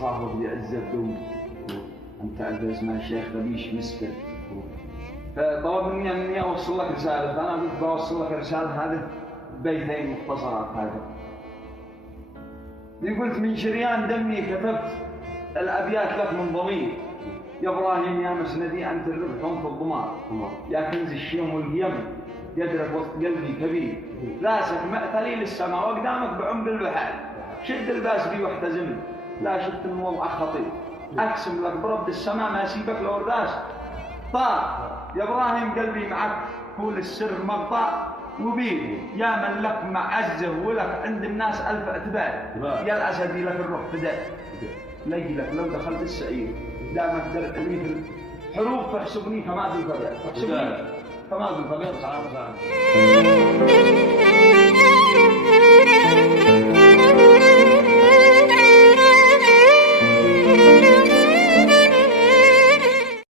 صاحبك بعزة دوم، أنت تعرف اسمه الشيخ غبيش مسكر، فطلب مني أني أوصل لك رسالة، فأنا قلت بوصل لك رسالة هذه بيتين مختصرات هذا. قلت من شريان دمي كتبت الأبيات لك من ضمير، يا إبراهيم يا مسندي أنت الربح في الضمار، يا كنز الشيم والقيم يدرك وسط قلبي كبير، راسك مأثلي للسماء وقدامك بعمق البحر، شد الباس بي واحتزمني، لا شفت الوضع خطير، أقسم لك برب السماء ما أسيبك لو الراس طار، يا إبراهيم قلبي معك كل السر مقطع وبيدي، يا من لك معزه ولك عند الناس ألف اعتبار، يا الأسدي لك الروح فداء، ليلك لو دخلت السعير دامك درع لي حروف فاحسبني كما في الفضاء، فاحسبني كما في الفضاء.